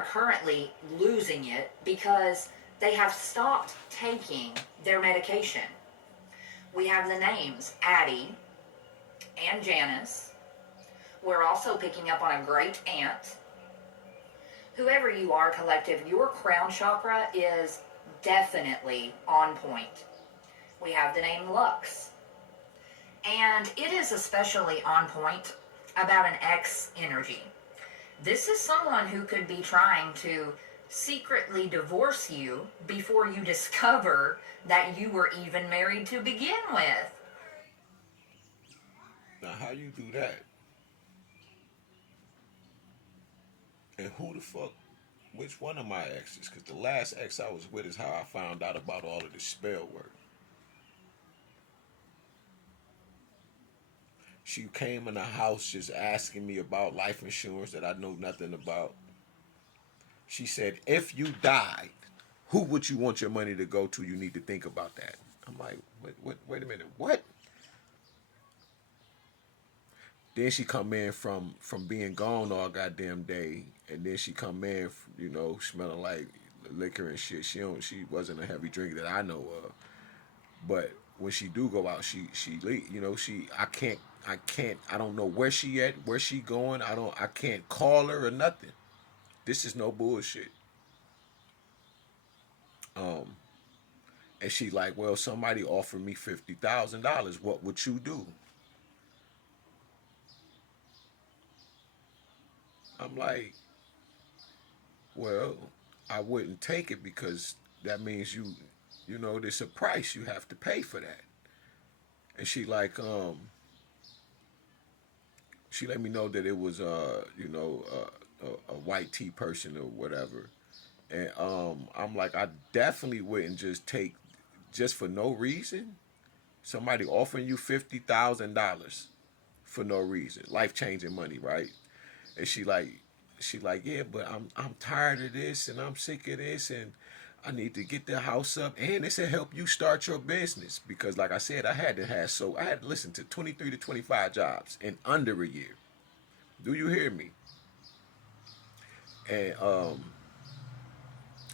are currently losing it because they have stopped taking their medication. We have the names Addie and Janice. We're also picking up on a great aunt. Whoever you are, collective, your crown chakra is definitely on point. We have the name Lux. And it is especially on point about an ex energy. This is someone who could be trying to secretly divorce you before you discover that you were even married to begin with. Now, how you do that? And who the fuck? Which one of my exes? Because the last ex I was with is how I found out about all of this spell work. She came in the house just asking me about life insurance that I know nothing about. She said, if you died, who would you want your money to go to? You need to think about that. I'm like, wait a minute, what? Then she come in from being gone all goddamn day, and then she come in, smelling like liquor and shit. She wasn't a heavy drinker that I know of, but when she do go out, she leave. I don't know where she at, where she going. I can't call her or nothing. This is no bullshit. And she like, well, somebody offered me $50,000. What would you do? I'm like, well, I wouldn't take it because that means there's a price you have to pay for that. And she like, she let me know that it was, a white tea person or whatever. And I'm like, I definitely wouldn't just take just for no reason. Somebody offering you $50,000 for no reason, life changing money, right? And she like, yeah, but I'm tired of this and I'm sick of this and I need to get the house up and this will help you start your business because, like I said, I had to listen to 23 to 25 jobs in under a year. Do you hear me? And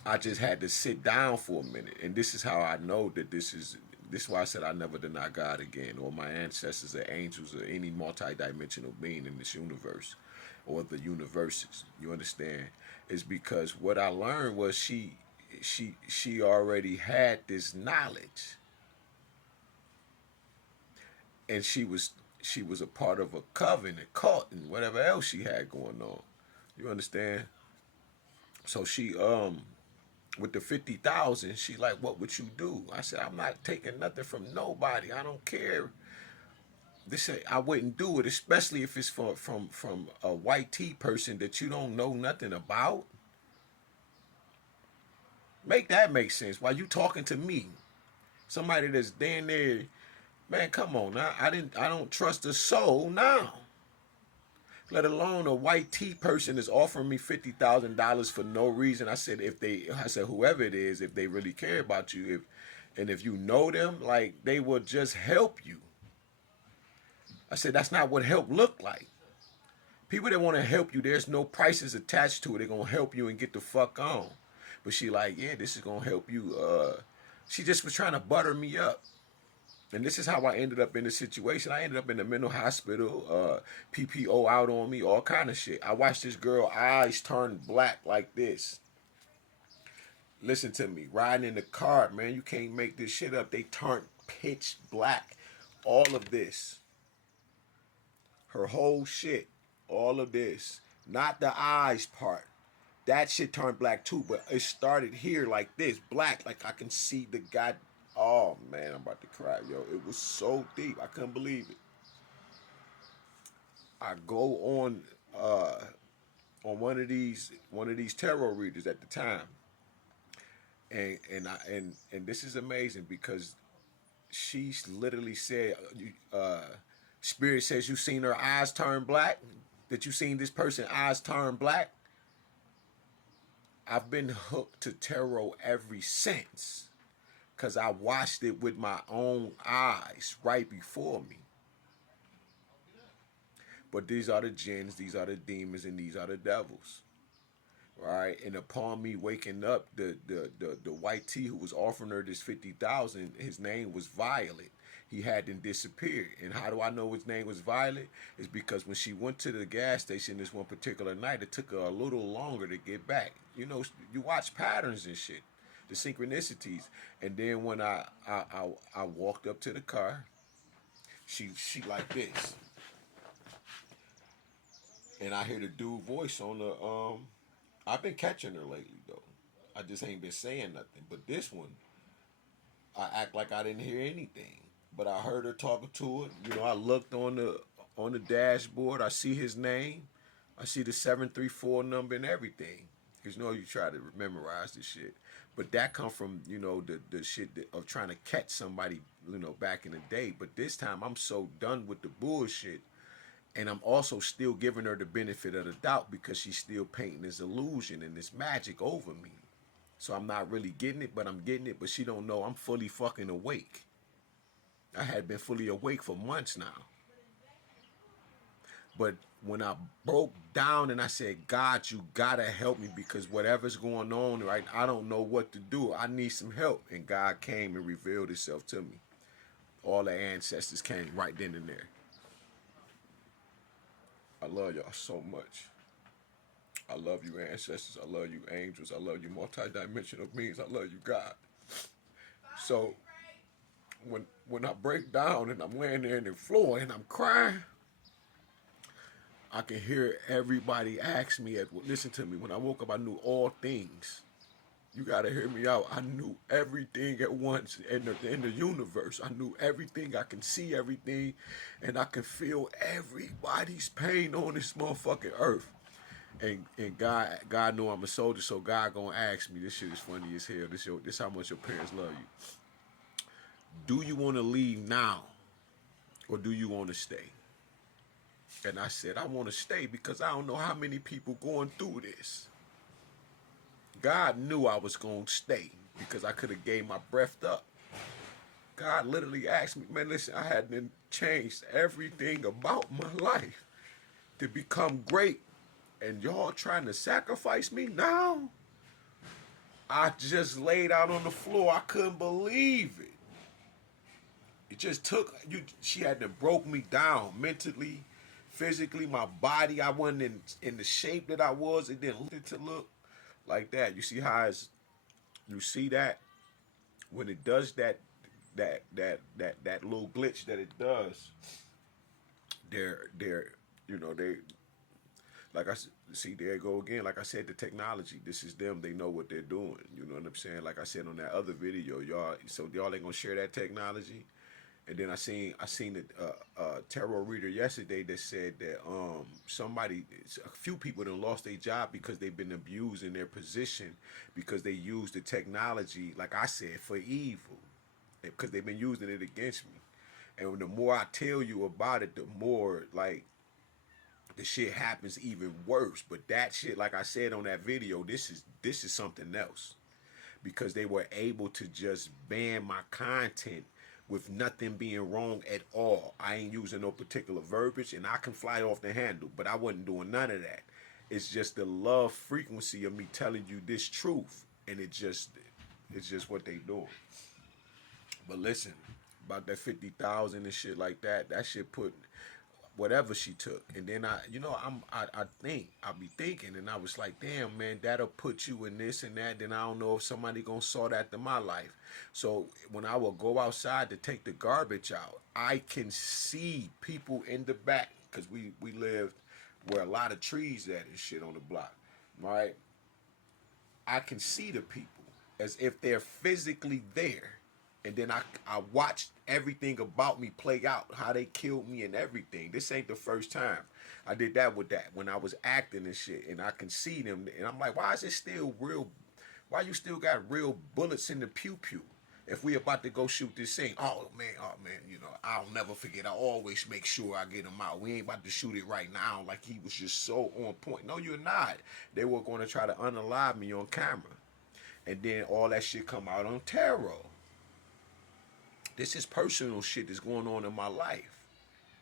I just had to sit down for a minute, and this is how I know that this is why I said I never deny God again, or my ancestors, or angels, or any multi-dimensional being in this universe, or the universes. You understand? Is because what I learned was she already had this knowledge, and she was a part of a coven, a cult, and whatever else she had going on. You understand? So she with the 50,000, she like, what would you do? I said, I'm not taking nothing from nobody. I don't care. This I wouldn't do it, especially if it's from a white tea person that you don't know nothing about. Make that make sense. While you talking to me, somebody that's damn there, man, come on now. I don't trust a soul now. Let alone a white tea person is offering me $50,000 for no reason. I said whoever it is, if they really care about you, if you know them, like they will just help you. I said that's not what help look like. People that want to help you, there's no prices attached to it. They're gonna help you and get the fuck on. But she like, yeah, this is gonna help you. She just was trying to butter me up. And this is how I ended up in the situation. I ended up in the mental hospital, PPO out on me, all kind of shit. I watched this girl eyes turn black like this. Listen to me, riding in the car, man. You can't make this shit up. They turned pitch black. All of this, her whole shit, all of this, not the eyes part. That shit turned black too, but it started here like this, black, like I can see the god. Oh man, I'm about to cry, yo. It was so deep, I couldn't believe it. I go uh on one of these tarot readers at the time, and this is amazing because she literally said, "Spirit says you seen her eyes turn black. That you seen this person eyes turn black." I've been hooked to tarot ever since because I watched it with my own eyes right before me. But these are the jinns, these are the demons, and these are the devils. right? And upon me waking up, the white tee who was offering her this 50,000, his name was Violet. He hadn't disappeared. And how do I know his name was Violet? It's because when she went to the gas station this one particular night, it took her a little longer to get back. You know, you watch patterns and shit, the synchronicities. And then when I walked up to the car, she like this, and I hear the dude voice on the I've been catching her lately though. I just ain't been saying nothing. But this one, I act like I didn't hear anything. But I heard her talking to it. You know, I looked on the dashboard. I see his name. I see the 734 number and everything. Cause you know you try to memorize this shit. But that come from, you know, the shit of trying to catch somebody, you know, back in the day. But this time I'm so done with the bullshit. And I'm also still giving her the benefit of the doubt because she's still painting this illusion and this magic over me. So I'm not really getting it, but I'm getting it. But she don't know I'm fully fucking awake. I had been fully awake for months now. But when I broke down and I said, God, you gotta help me because whatever's going on, right, I don't know what to do. I need some help. And God came and revealed himself to me. All the ancestors came right then and there. I love y'all so much. I love you, ancestors. I love you, angels. I love you, multidimensional beings. I love you, God. So when I break down and I'm laying there on the floor and I'm crying, I can hear everybody ask me, listen to me, when I woke up, I knew all things. You gotta hear me out. I knew everything at once in the universe. I knew everything. I can see everything, and I can feel everybody's pain on this motherfucking earth. And God know I'm a soldier, so God gonna ask me. This shit is funny as hell. This how much your parents love you. Do you want to leave now, or do you want to stay? And I said I want to stay because I don't know how many people going through this. God knew I was going to stay because I could have gave my breath up. God literally asked me, man, listen, I hadn't changed everything about my life to become great. And y'all trying to sacrifice me now? I just laid out on the floor. I couldn't believe it. It just took, she had to broke me down mentally, physically, my body. I wasn't in the shape that I was. It didn't look to look like that. You see how you see that when it does that little glitch that it does, they're you know, they, like I see, there you go again. Like I said, the technology, this is them. They know what they're doing. You know what I'm saying? Like I said on that other video, y'all ain't gonna share that technology. And then I seen a tarot reader yesterday that said that a few people that lost their job because they've been abused in their position because they used the technology, like I said, for evil, because they've been using it against me. And the more I tell you about it, the more like the shit happens even worse. But that shit, like I said on that video, this is something else, because they were able to just ban my content with nothing being wrong at all. I ain't using no particular verbiage, and I can fly off the handle, but I wasn't doing none of that. It's just the love frequency of me telling you this truth, and it's just what they doing. But listen, about that 50,000 and shit like that, that shit put whatever she took. And then I be thinking, and I was like, damn, man, that'll put you in this and that. Then I don't know if somebody gonna saw that in my life. So when I will go outside to take the garbage out, I can see people in the back, because we lived where a lot of trees at and shit on the block, right? I can see the people as if they're physically there. And then I watched everything about me play out, how they killed me and everything. This ain't the first time I did that with that, when I was acting and shit, and I can see them. And I'm like, why is it still real? Why you still got real bullets in the pew-pew? If we about to go shoot this thing, oh man, you know, I'll never forget. I always make sure I get him out. We ain't about to shoot it right now. Like he was just so on point. No, you're not. They were going to try to unalive me on camera. And then all that shit come out on tarot. This is personal shit that's going on in my life.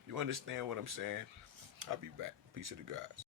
You understand what I'm saying? I'll be back. Peace of the gods.